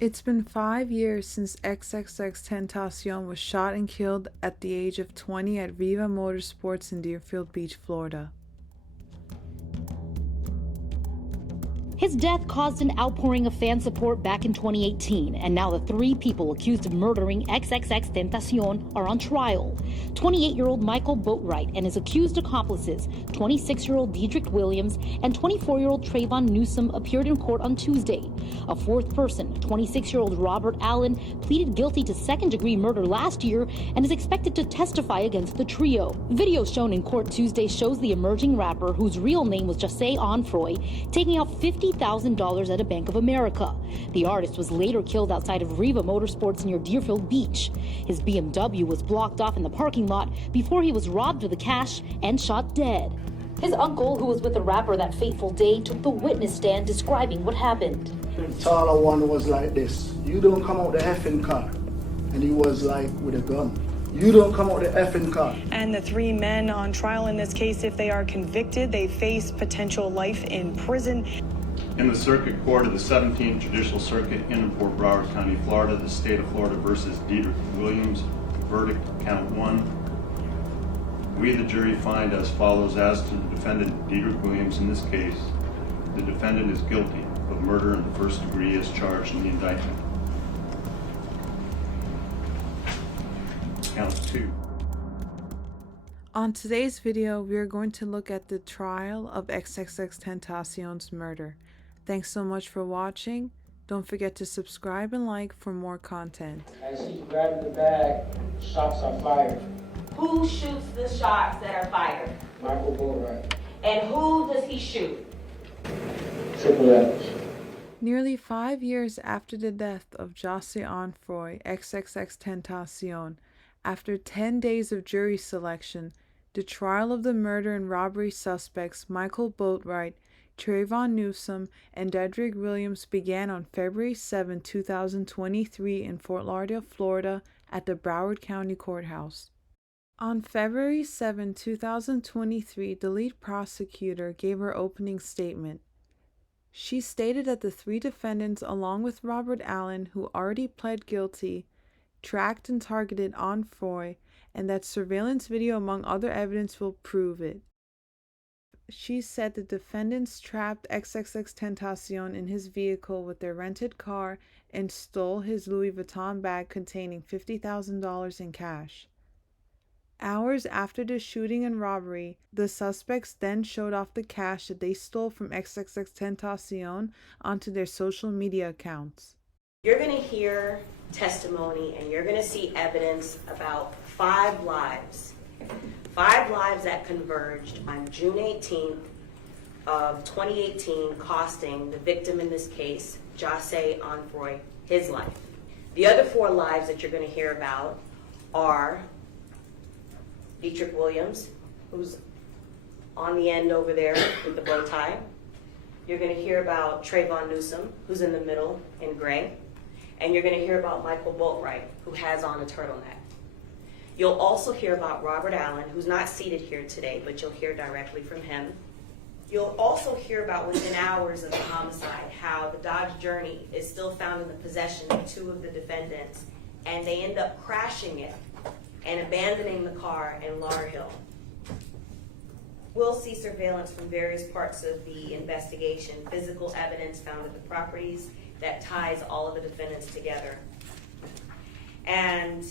It's been 5 years since XXXTentacion was shot and killed at the age of 20 at Viva Motorsports in Deerfield Beach, Florida. His death caused an outpouring of fan support back in 2018, and now the three people accused of murdering XXXTentacion are on trial. 28-year-old Michael Boatwright and his accused accomplices, 26-year-old Dedrick Williams and 24-year-old Trayvon Newsom, appeared in court on Tuesday. A fourth person, 26-year-old Robert Allen, pleaded guilty to second-degree murder last year and is expected to testify against the trio. Video shown in court Tuesday shows the emerging rapper, whose real name was Jahseh Onfroy, taking out $50,000 at a Bank of America. The artist was later killed outside of Riva Motorsports near Deerfield Beach. His BMW was blocked off in the parking lot before he was robbed of the cash and shot dead. His uncle, who was with the rapper that fateful day, took the witness stand describing what happened. The taller one was like this: "You don't come out the effing car." And he was like with a gun. "You don't come out the effing car." And the three men on trial in this case, if they are convicted, they face potential life in prison. In the Circuit Court of the 17th Judicial Circuit in Fort Broward County, Florida, the state of Florida versus Dedrick Williams, verdict count 1. We, the jury, find as follows: as to the defendant, Dedrick Williams, in this case, the defendant is guilty of murder in the first degree as charged in the indictment. Count 2. On today's video, we are going to look at the trial of XXXTentacion's murder. Thanks so much for watching. Don't forget to subscribe and like for more content. As he's grabbing the bag, shots are fired. Who shoots the shots that are fired? Michael Boatwright. And who does he shoot? Triple X. Nearly 5 years after the death of Jahseh Onfroy, XXXTentacion, after 10 days of jury selection, the trial of the murder and robbery suspects Michael Boatwright, Trayvon Newsom, and Dedrick Williams began on February 7, 2023 in Fort Lauderdale, Florida at the Broward County Courthouse. On February 7, 2023, the lead prosecutor gave her opening statement. She stated that the three defendants, along with Robert Allen, who already pled guilty, tracked and targeted Onfroy, and that surveillance video, among other evidence, will prove it. She said the defendants trapped XXXTentacion in his vehicle with their rented car and stole his Louis Vuitton bag containing $50,000 in cash. Hours after the shooting and robbery, the suspects then showed off the cash that they stole from XXXTentacion onto their social media accounts. You're going to hear testimony and you're going to see evidence about 5 lives. 5 lives that converged on June 18th of 2018, costing the victim in this case, Jahseh Onfroy, his life. The other 4 lives that you're going to hear about are Dedrick Williams, who's on the end over there with the bow tie. You're going to hear about Trayvon Newsom, who's in the middle in gray. And you're going to hear about Michael Boatwright, who has on a turtleneck. You'll also hear about Robert Allen, who's not seated here today, but you'll hear directly from him. You'll also hear about, within hours of the homicide, how the Dodge Journey is still found in the possession of 2 of the defendants, and they end up crashing it and abandoning the car in Lauderhill. We'll see surveillance from various parts of the investigation, physical evidence found at the properties that ties all of the defendants together. And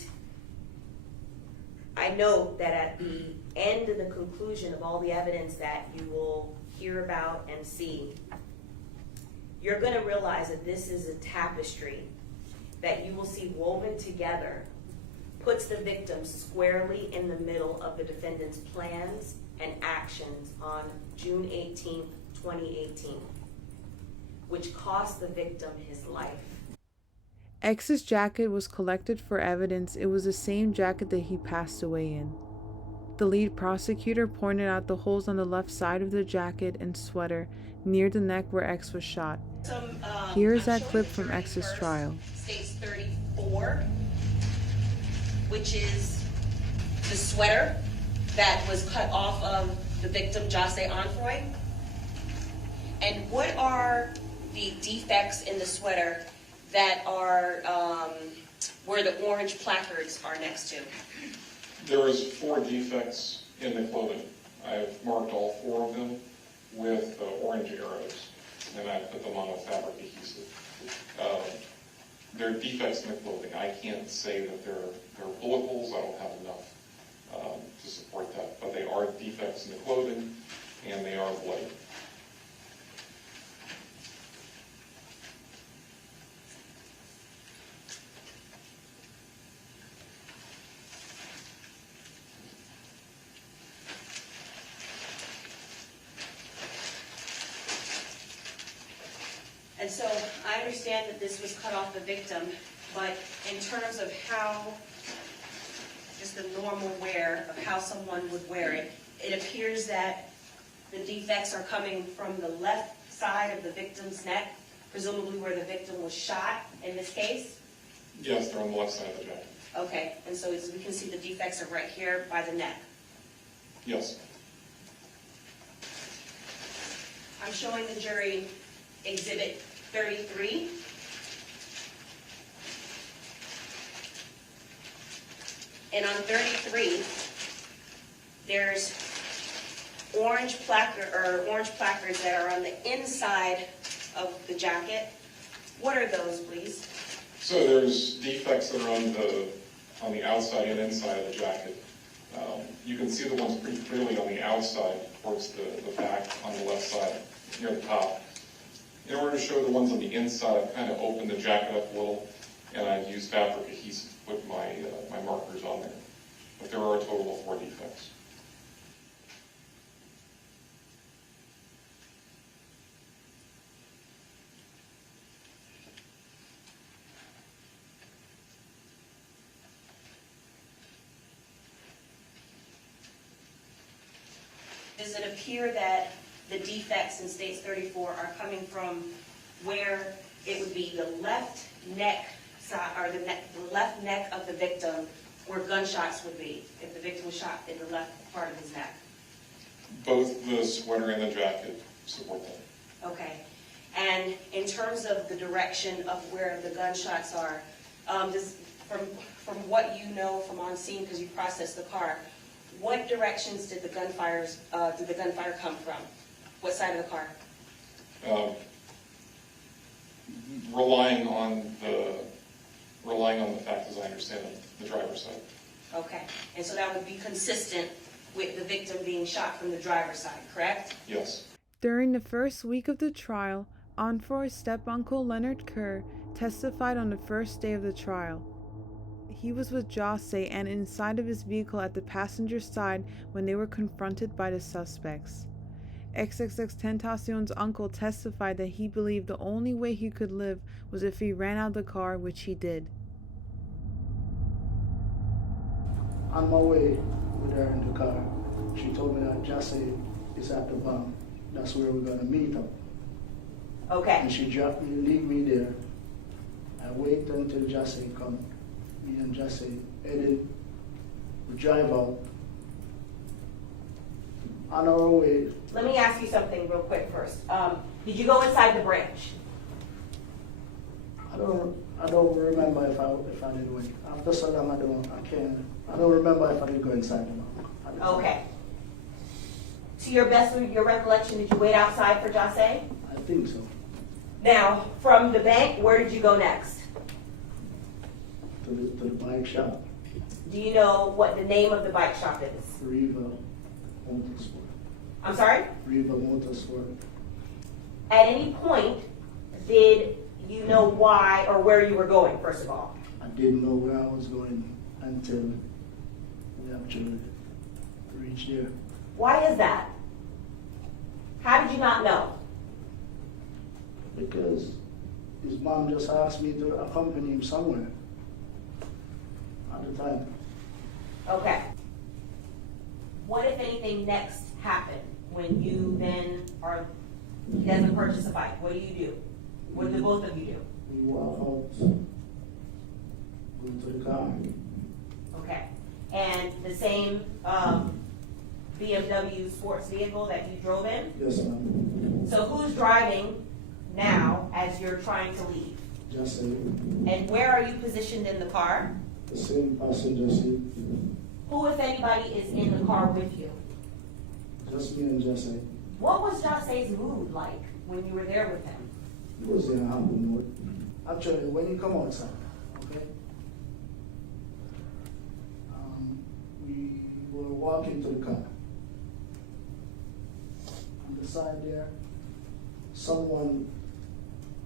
I note that at the end of the conclusion of all the evidence that you will hear about and see, you're going to realize that this is a tapestry that you will see woven together, puts the victim squarely in the middle of the defendant's plans and actions on June 18, 2018, which cost the victim his life. X's jacket was collected for evidence. It was the same jacket that he passed away in. The lead prosecutor pointed out the holes on the left side of the jacket and sweater near the neck where X was shot. Here is that clip from X's trial. States 34, which is the sweater that was cut off of the victim, Jahseh Onfroy. And what are the defects in the sweater that are where the orange placards are next to? There is 4 defects in the clothing. I've marked all 4 of them with orange arrows, and I put them on with fabric adhesive. There are defects in the clothing. I can't say that they're bullet holes. I don't have enough to support that, but they are defects in the clothing, and they are bloody. And so I understand that this was cut off the victim, but in terms of how, just the normal wear of how someone would wear it, it appears that the defects are coming from the left side of the victim's neck, presumably where the victim was shot in this case? Yes, they're on the left side of the jacket. Okay, and so as we can see, the defects are right here by the neck. Yes. I'm showing the jury Exhibit 33. And on 33, there's orange placards that are on the inside of the jacket. What are those, please? So there's defects that are on the outside and inside of the jacket. You can see the ones pretty clearly on the outside towards the back on the left side, near the top. In order to show the ones on the inside, I've kind of opened the jacket up a little, and I've used fabric adhesive to put my markers on there. But there are a total of 4 defects. Does it appear that the defects in States 34 are coming from where it would be the left neck side, or the left neck of the victim, where gunshots would be, if the victim was shot in the left part of his neck? Both the sweater and the jacket support that. Okay. And in terms of the direction of where the gunshots are, from what you know from on scene, because you processed the car, what directions did the gunfire come from? What side of the car? Relying on the fact, as I understand it, the driver's side. Okay. And so that would be consistent with the victim being shot from the driver's side, correct? Yes. During the first week of the trial, Onfroy's step-uncle Leonard Kerr testified on the first day of the trial. He was with Jahseh and inside of his vehicle at the passenger side when they were confronted by the suspects. XXXTentacion's uncle testified that he believed the only way he could live was if he ran out of the car, which he did. On my way with her in the car, she told me that Jahseh is at the bomb. That's where we're gonna meet up. Okay. And she dropped me, leave me there. I wait until Jahseh come. Me and Jahseh headed, we drive out. On our way. Let me ask you something real quick first. Did you go inside the branch? I don't remember if I did wait. After so long I don't remember if I did go inside the bank. Okay. To your best of your recollection, did you wait outside for Jahseh? I think so. Now, from the bank, where did you go next? To the bike shop. Do you know what the name of the bike shop is? Riva Motorsport. I'm sorry? Riva Motorsport. At any point, did you know why or where you were going, first of all? I didn't know where I was going until we actually reached there. Why is that? How did you not know? Because his mom just asked me to accompany him somewhere at the time. Okay. What, if anything, next happened when you then he doesn't purchase a bike? What do you do? What do both of you do? We walk out, go to the car. Okay. And the same BMW sports vehicle that you drove in? Yes, ma'am. So who's driving now as you're trying to leave? Jahseh, And where are you positioned in the car? the same passenger seat. Who, if anybody, is in the car with you? Just me and Jahseh. What was Jahseh's mood like when you were there with him? He was in a happy mood. Actually, when he come outside, okay, we were walking to the car. On the side there, someone,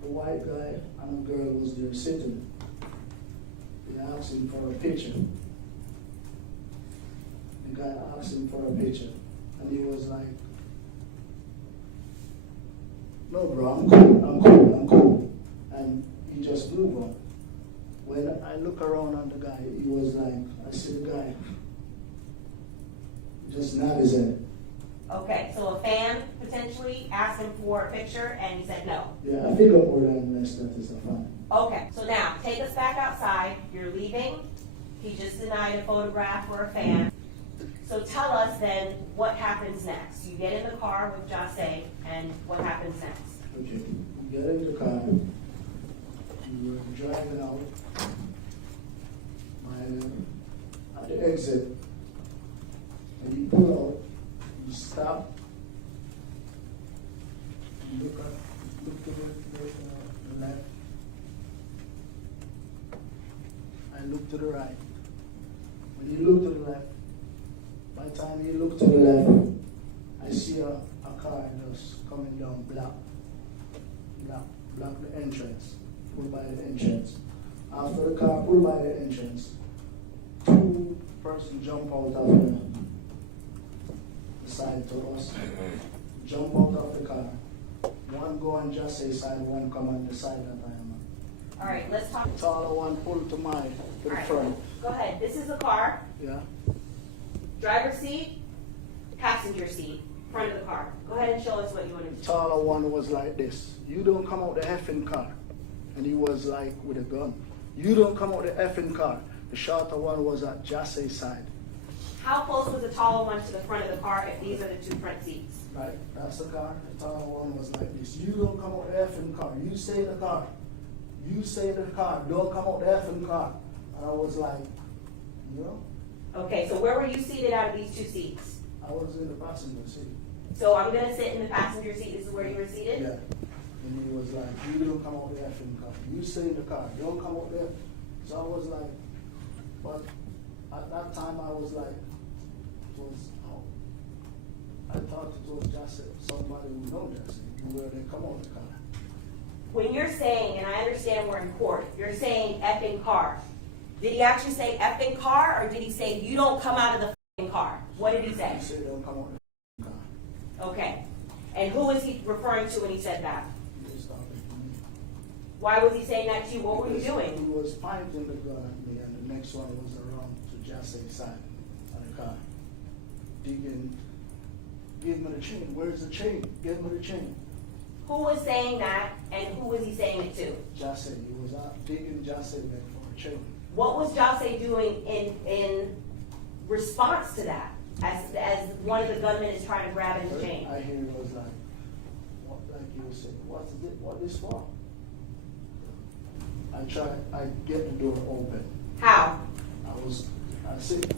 a white guy and a girl was there sitting. They asked him for a picture. The guy asked him for a picture, and he was like, "No, bro, I'm cool. And he just moved on. When I look around on the guy, he was like, I see the guy just nod his head. Okay, so a fan potentially asked him for a picture and he said no. Yeah, I figure more than less that is a fan. Okay, so now take us back outside. You're leaving. He just denied a photograph or a fan. So tell us then what happens next. You get in the car with Jahseh, and what happens next? Okay, we get in the car. We were driving out. At the exit, and you pull out, you stop, you look to the left, and look to the right. When you look to the left, by the time you look to the left, I see a car just coming down, block the entrance, pulled by the entrance. After the car pulled by the entrance, two persons jump out of the side to us, jump out of the car. One go on Jahseh's side, one come on the side that I am on. All right, let's talk. The taller one pulled to the front. Go ahead. This is the car. Yeah. Driver's seat, passenger seat, front of the car. Go ahead and show us what you want to The do. taller one was like this. You don't come out the effing car. And he was like with a gun. You don't come out the effing car. The shorter one was at Jahseh's side. How close was the taller one to the front of the car if these are the two front seats? Right? That's the car. The taller one was like this. You don't come out the effing car. You stay in the car. You stay in the car. Don't come out the effing car. And I was like, you know? Okay, so where were you seated out of these two seats? I was in the passenger seat. So I'm going to sit in the passenger seat. This is where you were seated? Yeah. And he was like, you don't come out the effing car. You stay in the car. Don't come out there. So I was like, but at that time I was like, I thought it was Jahseh, somebody who know Jahseh, where they come out the car. When you're saying, and I understand we're in court, you're saying effing car. Did he actually say effing car, or did he say you don't come out of the f***ing car? What did he say? He said don't come out the car. Okay. And who was he referring to when he said that? He was talking to me. Why was he saying that to you? What were you He doing? was pointing the gun at me, and the next one was around to Jahseh's side of the car. Digging, give me the chain. Where's the chain? Give me the chain. Who was saying that, and who was he saying it to? Jahseh, he was digging Jahseh back for a chain. What was Jahseh doing in response to that? As one of the gunmen is trying to grab his chain. I hear it was like, like he was saying, what is for? I get the door open. How? I sit,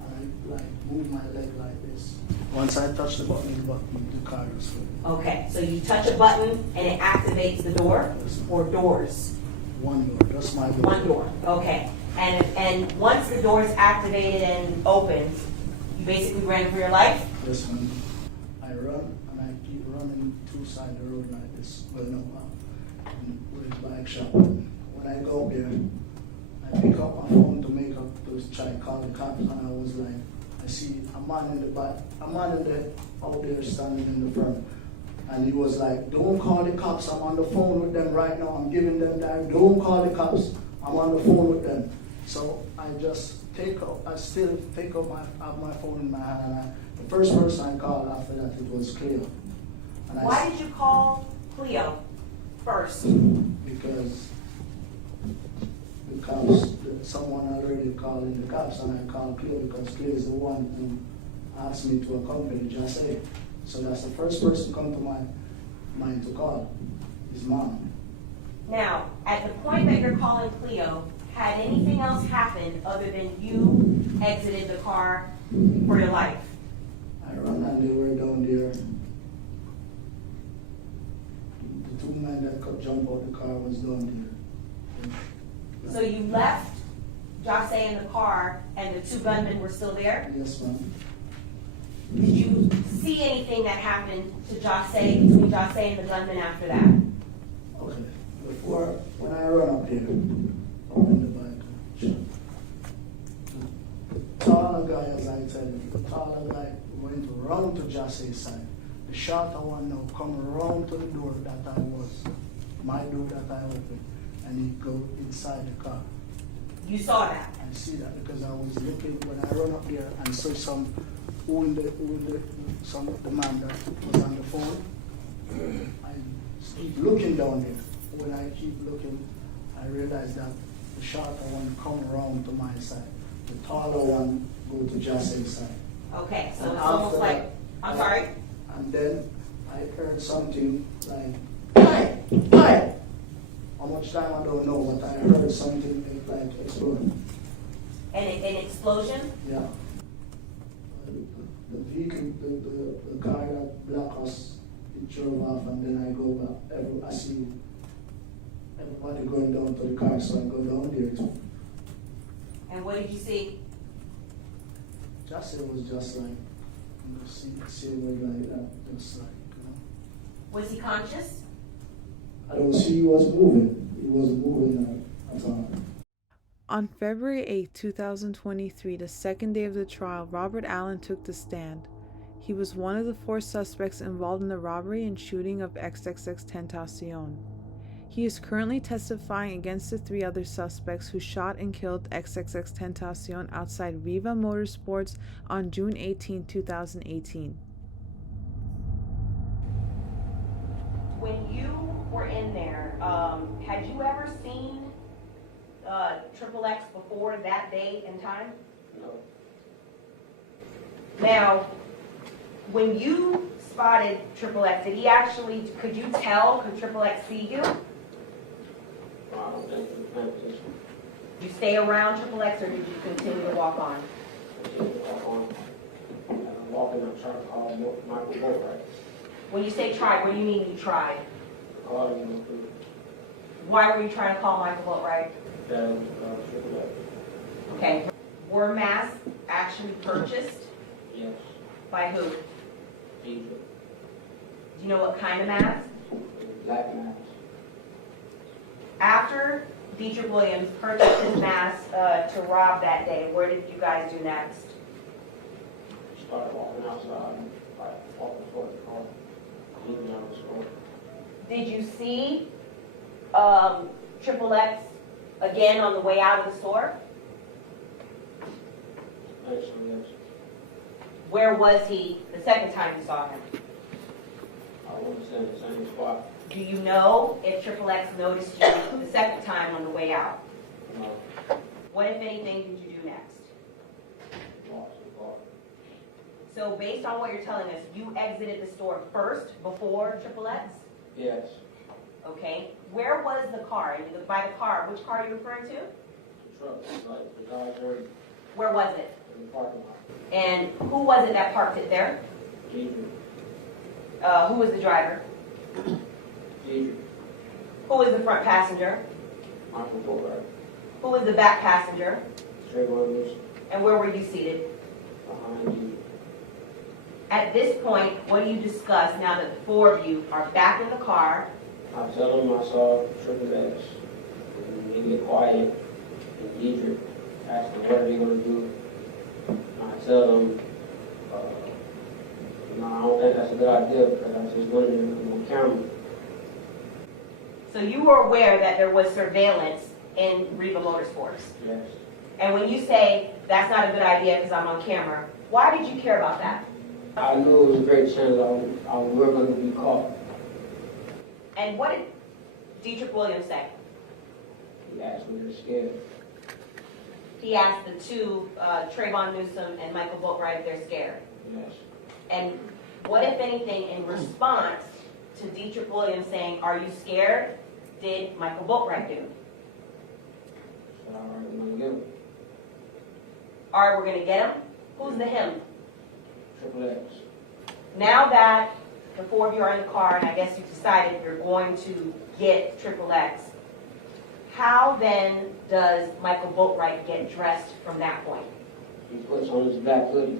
I like move my leg like this. Once I touch the button, the car is free. Okay, so you touch a button and it activates the door, or doors? One door, that's my door. One door, okay. And once the door is activated and opened, you basically ran for your life? Yes, ma'am. I run, and I keep running two sides of the road like this. Well, no, with his bike shop. When I go there, I pick up my phone to make up to try to call the cops, and I was like, I see a man in the back, a man out there standing in the front. And he was like, don't call the cops, I'm on the phone with them right now, I'm giving them that, don't call the cops, I'm on the phone with them. So I just still have my phone in my hand, and the first person I called after that, it was Cleo. And Why did you call Cleo first? Because the cops, someone already called in the cops, and I called Cleo because Cleo is the one who asked me to accompany Jahseh. So that's the first person come to my mind to call, his mom. Now, at the point that you're calling Cleo, had anything else happened other than you exited the car for your life? I run and they were down there. The two men that could jump out the car was down there. So you left Jahseh in the car and the two gunmen were still there? Yes, ma'am. Did you see anything that happened to Jahseh, between Jahseh and the gunmen after that? Okay. Before, when I run up here, open the bike. The taller guy, as I tell you, the taller guy went to run to Jahseh's side. The shorter one now come around to the door that I was, my door that I opened, and he go inside the car. You saw that? I see that because I was looking when I run up there and saw some the man that was on the phone. I keep looking down there. When I keep looking, I realize that the shorter one come around to my side. The taller one go to Jahseh's side. Okay, so And it's almost after like, that, I'm sorry? And then I heard something like, "Hey, hey!" How much time I don't know, but I heard something like explode. An explosion? Yeah. The vehicle, the car that blocked us, it drove off, and then I go back. I see everybody going down to the car, so I go down there too. And what did you see? Jahseh was just like, see way like that, just like, Was he conscious? I don't see he was moving. He wasn't moving at all. On February 8, 2023, the second day of the trial, Robert Allen took the stand. He was one of the 4 suspects involved in the robbery and shooting of XXXTentacion. He is currently testifying against the 3 other suspects who shot and killed XXXTentacion outside Riva Motorsports on June 18, 2018. When you were in there, had you ever seen XXX before that day and time? No. Now, when you spotted XXX, did he actually, could you tell, could XXX see you? I don't think it's in that position. Did you stay around XXX or did you continue to walk on? I didn't walk on. I'm walking, I'm trying to call Michael Boatwright. When you say tried, what do you mean you tried? Calling him through Why were you trying to call Michael Boatwright? down XXX. Okay. Were masks actually purchased? Yes. By who? Jesus. Do you know what kind of mask? Black mask. After Dietrich Williams purchased his mask to rob that day, where did you guys do next? Started walking outside, like walking toward the car, leaving out the store. Did you see XXX again on the way out of the store? Actually, yes. Where was he the second time you saw him? I wouldn't say in the same spot. Do you know if XXX noticed you the second time on the way out? No. What, if anything, did you do next? Walked the car. So based on what you're telling us, you exited the store first before XXX? Yes. Okay. Where was the car? And by the car, which car are you referring to? The truck, like the guy's there Where was it? in the parking lot. And who was it that parked it there? Jesus. Who was the driver? Jesus. Who was the front passenger? Michael Boatwright. Who was the back passenger? Straight Williams. And where were you seated? Behind you. At this point, what do you discuss now that the 4 of you are back in the car? I tell him I saw XXX. And he get quiet. And Dietrich asked him what are they going to do. And I tell him, no, I don't think that's a good idea because I just went in there on camera. So you were aware that there was surveillance in Riva Motorsports. Yes. And when you say that's not a good idea because I'm on camera, why did you care about that? I knew it was a great chance I was going to be caught. And what did Dietrich Williams say? He asked me to scared. He asked the 2, Trayvon Newsom and Michael Boatwright, if they're scared. Yes. And what, if anything, in response to Dietrich Williams saying, are you scared? did Michael Boatwright do? So I already want to get him. All right, we're going to get him. Who's the him? Triple X. Now that the four of you are in the car, and I guess you've decided you're going to get Triple X, how then does Michael Boatwright get dressed from that point? He puts on his black hoodie,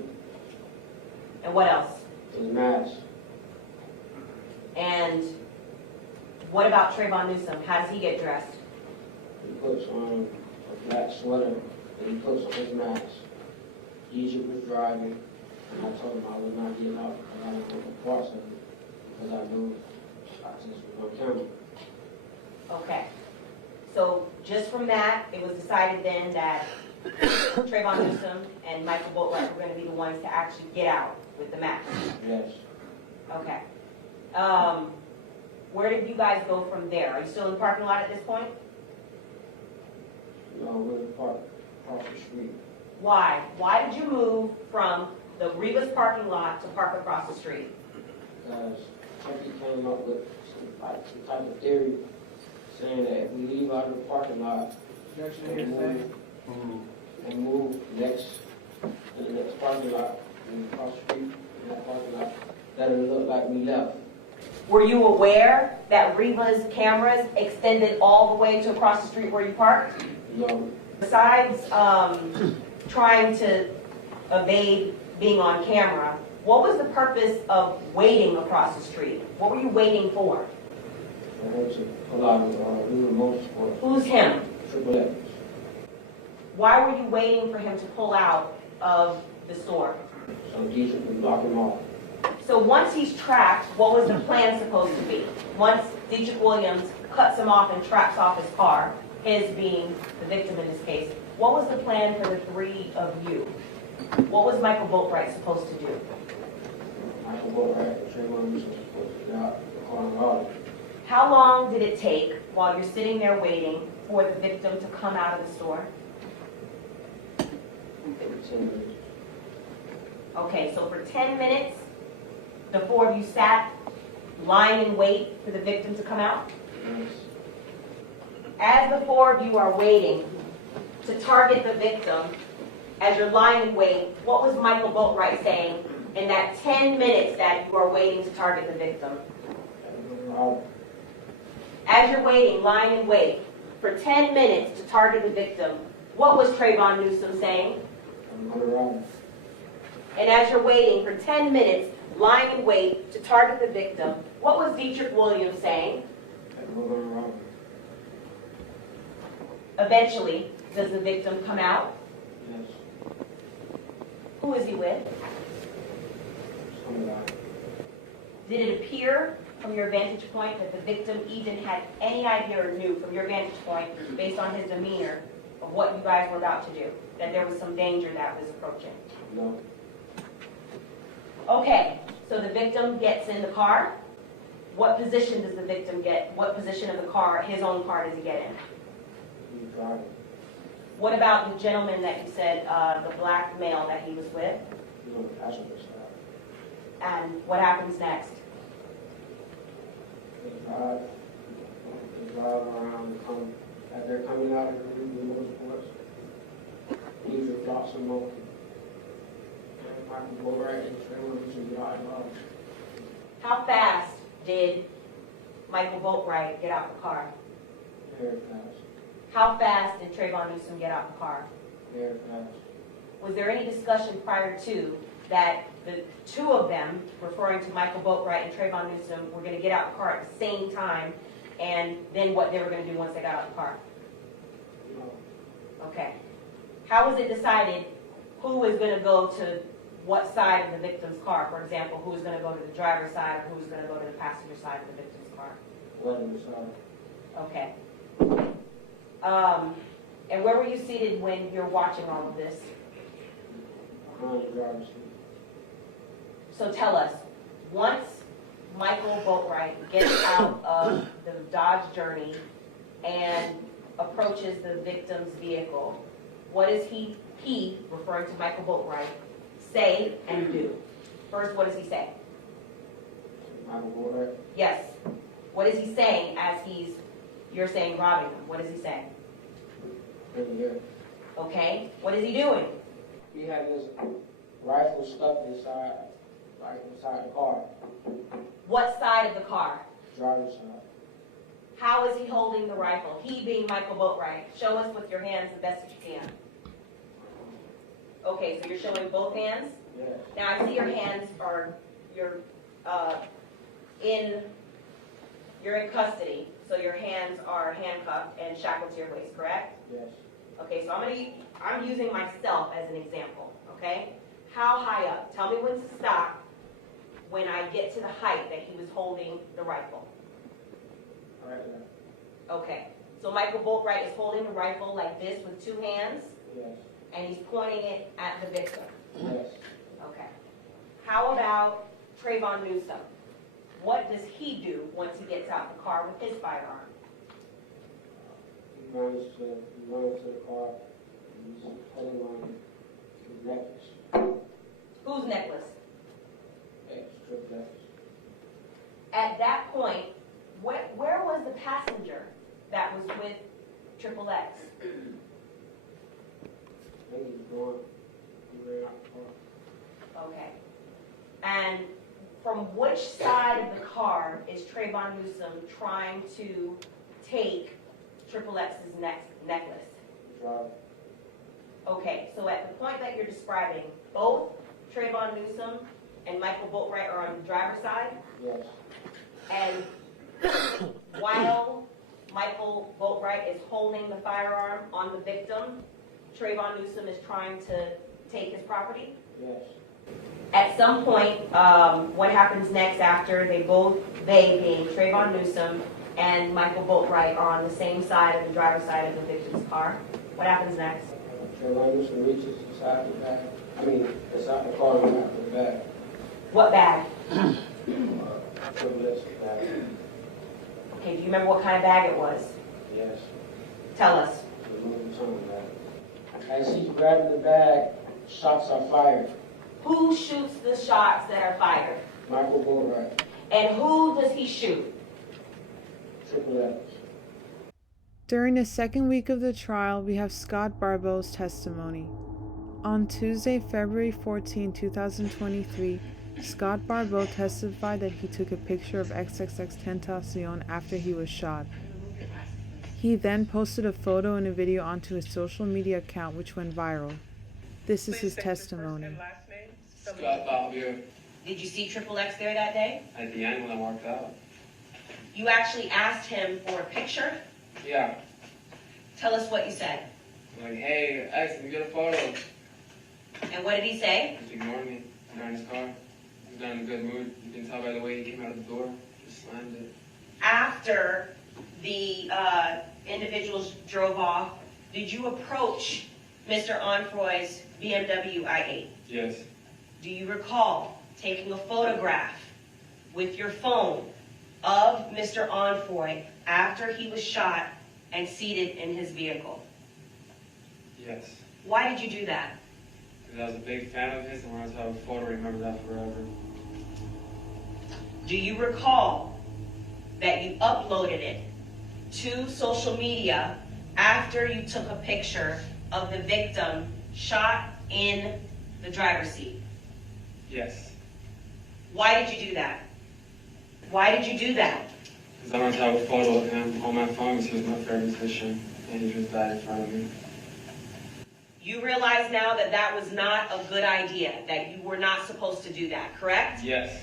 And what else? his mask. And what about Trayvon Newsom? How does he get dressed? He puts on a black sweater, and he puts on his mask. Egypt was driving, and I told him I would not get out because I didn't want the parts of it, because I knew I just was on camera. Okay. So just from that, it was decided then that Trayvon Newsom and Michael Boatwright were going to be the ones to actually get out with the mask. Yes. Okay. Where did you guys go from there? Are you still in the parking lot at this point? You know, we're parked across the street. Why? Why did you move from the Rivas parking lot to park across the street? Because Chucky came up with some type of theory saying that if we leave out of the parking lot and move next to the next parking lot and across the street in that parking lot, that it'll look like we left. Were you aware that Rivas cameras extended all the way to across the street where you parked? No, Besides trying to evade being on camera, what was the purpose of waiting across the street? What were you waiting for? for him to pull out of we were most for Who's him? Triple X. Why were you waiting for him to pull out of the store? So Deidre would block him off. So once he's trapped, what was the plan supposed to be? Once Dietrich Williams cuts him off and traps off his car, his being the victim in this case, what was the plan for the three of you? What was Michael Boatwright supposed to do? Michael Boatwright and Trayvon Newsom was supposed to get out the car and rob him. How long did it take while you're sitting there waiting for the victim to come out of the store? Maybe 10 minutes. Okay, so for 10 minutes, the four of you sat lying in wait for the victim to come out? Yes. As the four of you are waiting to target the victim, as you're lying in wait, what was Michael Boatwright saying in that 10 minutes that you are waiting to target the victim? As you're waiting, lying in wait, for 10 minutes to target the victim, what was Trayvon Newsom saying? I'm going to rob him. And as you're waiting for 10 minutes, lying in wait to target the victim, what was Dietrich Williams saying? I'm going to rob him. Eventually, does the victim come out? Yes. Who is he with? Some guy. Did it appear from your vantage point that the victim even had any idea or knew from your vantage point, based on his demeanor, of what you guys were about to do? That there was some danger that was approaching? No. Okay, so the victim gets in the car. What position does the victim get? What position of the car, his own car, does he get in? He's driving. What about the gentleman that you said, the black male that he was with? He's on the passenger side. And what happens next? They drive around and come, as they're coming out of the Ruby Motorsports, Deidre drops them off. And Michael Boatwright and Trayvon Newsom drive off. How fast did Michael Boatwright get out the car? Very fast. How fast did Trayvon Newsom get out the car? Very fast. Was there any discussion prior to that the two of them, referring to Michael Boatwright and Trayvon Newsom, were going to get out the car at the same time, and then what they were going to do once they got out the car? No. Okay. How was it decided who was going to go to what side of the victim's car? For example, who was going to go to the driver's side or who was going to go to the passenger side of the victim's car? Wedding side. Okay. And where were you seated when you're watching all of this? Behind the driver's seat. So tell us, once Michael Boatwright gets out of the Dodge Journey and approaches the victim's vehicle, what does he, referring to Michael Boatwright, say and do? First, what does he say? Michael Boatwright. Yes. What is he saying as he's You're saying robbing him. What does he say? In here. Okay. What is he doing? He had his rifle stuck inside, like inside the car, What side of the car? driver's side. How is he holding the rifle? He being Michael Boatwright. Show us with your hands the best that you can. Okay, so you're showing both hands? Yes. Now I see your hands are, you're in custody, so your hands are handcuffed and shackled to your waist, correct? Yes. Okay, so I'm using myself as an example, okay? How high up? Tell me when to stop when I get to the height that he was holding the rifle. Right there. Okay, so Michael Boatwright is holding the rifle like this with two hands, Yes. and he's pointing it at the victim. Yes. Okay. How about Trayvon Newsom? What does he do once he gets out the car with his firearm? He runs to the car. And he's pulling on his necklace. Whose necklace? XXX. At that point, where was the passenger that was with XXX? I think he's going. He ran out the car. Okay. And from which side of the car is Trayvon Newsom trying to take XXX's necklace? Driver. Okay, so at the point that you're describing, both Trayvon Newsom and Michael Boatwright are on the driver's side, Yes. and while Michael Boatwright is holding the firearm on the victim, Trayvon Newsom is trying to take his property? Yes. At some point, what happens next after they being Trayvon Newsom and Michael Boatwright are on the same side of the driver's side of the victim's car? What happens next? Trayvon Newsom reaches inside the bag. I mean, inside the car and after the bag. What bag? XXX bag. Okay, do you remember what kind of bag it was? Yes. Tell us. The Louis Vuitton bag. As he's grabbing the bag, shots are fired. Who shoots the shots that are fired? Michael Boatwright. And who does he shoot? XXX. During the second week of the trial, we have Scott Barbeau's testimony. On Tuesday, February 14, 2023, Scott Barbeau testified that he took a picture of XXXTentacion after he was shot. He then posted a photo and a video onto his social media account, which went viral. This is his testimony. Scott Barbeau. Did you see XXX there that day? At the end when I walked out. You actually asked him for a picture? Yeah. Tell us what you said. Like, hey, X, let me get a photo. And what did he say? Just ignored me. Got in his car. He's not in a good mood. You can tell by the way he came out of the door. Just slammed it. After the individuals drove off, did you approach Mr. Onfroy's BMW i8? Yes. Do you recall taking a photograph with your phone of Mr. Onfroy after he was shot and seated in his vehicle? Yes. Why did you do that? Because I was a big fan of his and wanted to have a photo, remember that forever. Do you recall that you uploaded it to social media after you took a picture of the victim shot in the driver's seat? Yes. Why did you do that? Why did you do that? Because I wanted to have a photo of him on my phone because he was my favorite musician and he just died in front of me. You realize now that that was not a good idea, that you were not supposed to do that, correct? Yes.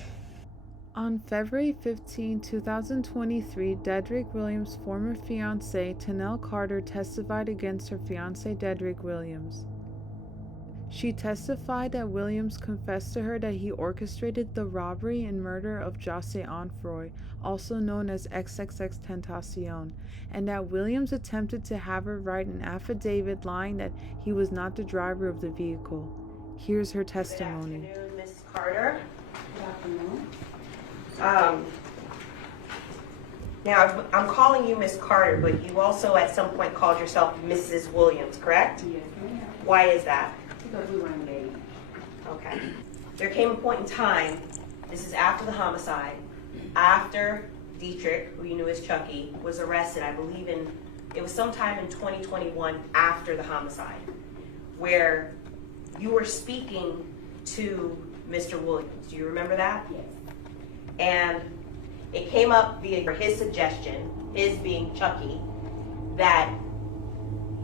On February 15, 2023, Dedrick Williams' former fiancée, Tanel Carter, testified against her fiancé, Dedrick Williams. She testified that Williams confessed to her that he orchestrated the robbery and murder of Jahseh Onfroy, also known as XXXTentacion, and that Williams attempted to have her write an affidavit lying that he was not the driver of the vehicle. Here's her testimony. Good afternoon, Ms. Carter. Good afternoon. Now, I'm calling you Ms. Carter, but you also at some point called yourself Mrs. Williams, correct? Yes, ma'am. Why is that? Because we were engaged. Okay. There came a point in time, this is after the homicide, after Dietrich, who you knew as Chucky, was arrested, I believe it was sometime in 2021 after the homicide, where you were speaking to Mr. Williams. Do you remember that? Yes. And it came up via his suggestion, his being Chucky, that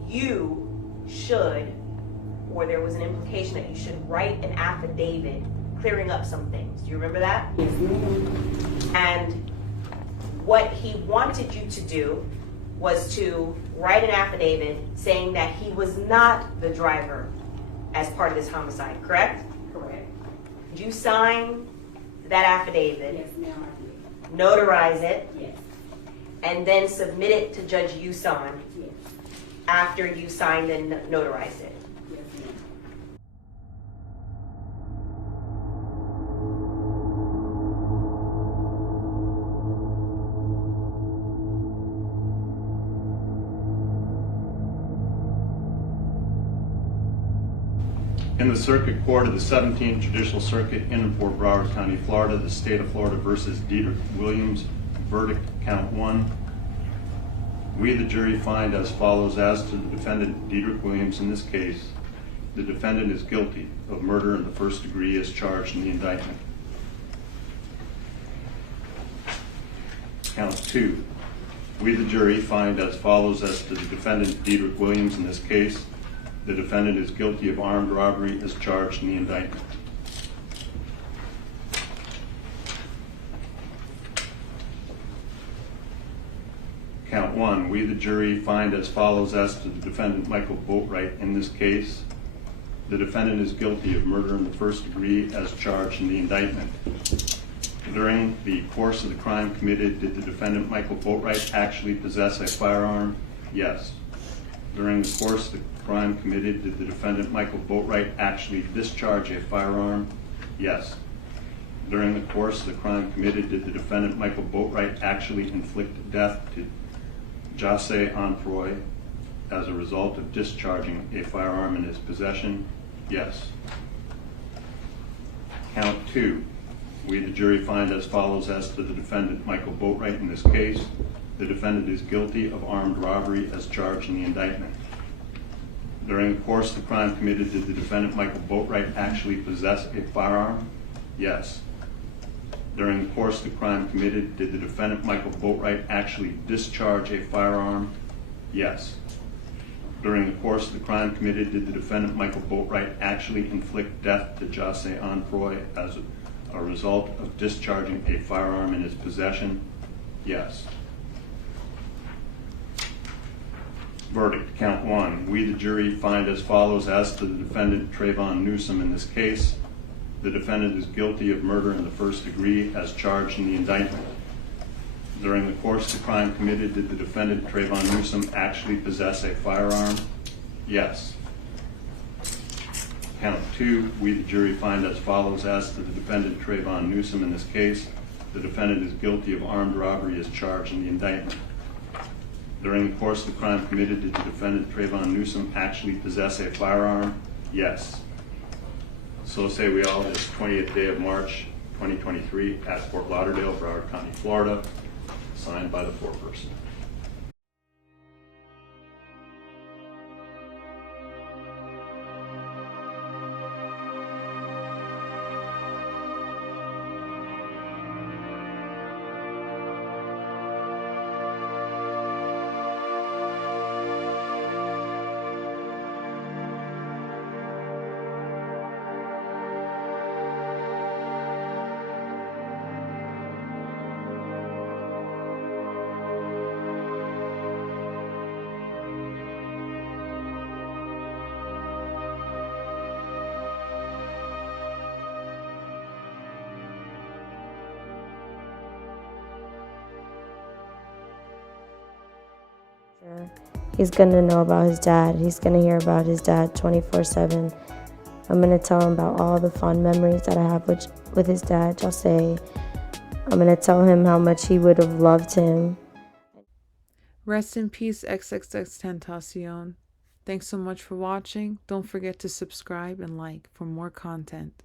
you should, or there was an implication that you should write an affidavit clearing up some things. Do you remember that? Yes, ma'am. And what he wanted you to do was to write an affidavit saying that he was not the driver as part of this homicide, correct? Correct. Did you sign that affidavit, Yes, ma'am, I did. notarize it, Yes. and then submit it to Judge Yusan Yes. after you signed and notarized it? Yes, ma'am. In the Circuit Court of the 17th Judicial Circuit in Fort Broward County, Florida, the state of Florida versus Dietrich Williams, verdict count 1. We, the jury, find as follows as to the defendant, Dietrich Williams, in this case. The defendant is guilty of murder in the first degree as charged in the indictment. Count 2. We, the jury, find as follows as to the defendant, Dietrich Williams, in this case. The defendant is guilty of armed robbery as charged in the indictment. Count 1. We, the jury, find as follows as to the defendant, Michael Boatwright, in this case. The defendant is guilty of murder in the first degree as charged in the indictment. During the course of the crime committed, did the defendant, Michael Boatwright, actually possess a firearm? Yes. During the course of the crime committed, did the defendant, Michael Boatwright, actually discharge a firearm? Yes. During the course of the crime committed, did the defendant, Michael Boatwright, actually inflict death to Jahseh Onfroy as a result of discharging a firearm in his possession? Yes. Count 2. We, the jury, find as follows as to the defendant, Michael Boatwright, in this case. The defendant is guilty of armed robbery as charged in the indictment. During the course of the crime committed, did the defendant, Michael Boatwright, actually possess a firearm? Yes. During the course of the crime committed, did the defendant, Michael Boatwright, actually discharge a firearm? Yes. During the course of the crime committed, did the defendant, Michael Boatwright, actually inflict death to Jahseh Onfroy as a result of discharging a firearm in his possession? Yes. Verdict, count 1. We, the jury, find as follows as to the defendant, Trayvon Newsom, in this case. The defendant is guilty of murder in the first degree as charged in the indictment. During the course of the crime committed, did the defendant, Trayvon Newsom, actually possess a firearm? Yes. Count 2. We, the jury, find as follows as to the defendant, Trayvon Newsom, in this case. The defendant is guilty of armed robbery as charged in the indictment. During the course of the crime committed, did the defendant, Trayvon Newsom, actually possess a firearm? Yes. So say we all, this 20th day of March, 2023, at Fort Lauderdale, Broward County, Florida, signed by the foreperson. He's gonna know about his dad. He's gonna hear about his dad 24/7. I'm gonna tell him about all the fond memories that I have with his dad, Jahseh. I'm gonna tell him how much he would have loved him. Rest in peace, XXXTentacion. Thanks so much for watching. Don't forget to subscribe and like for more content.